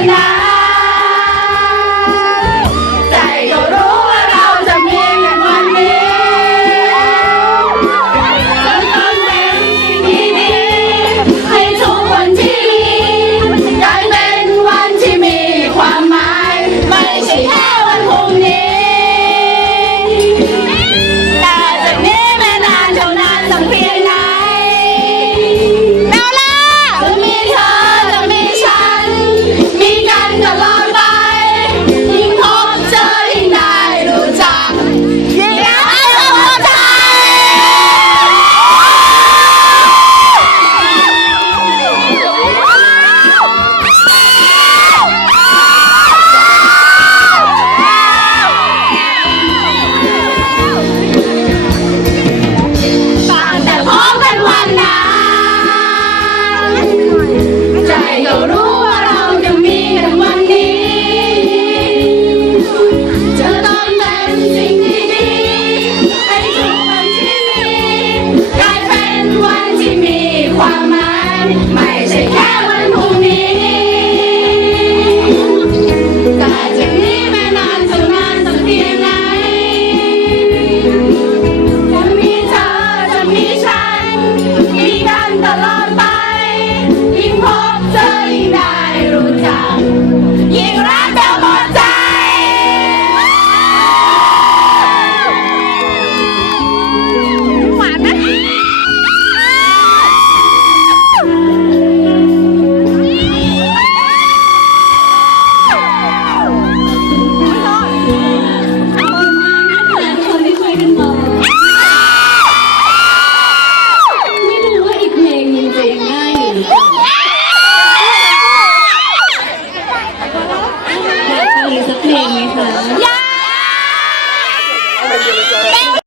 Banda.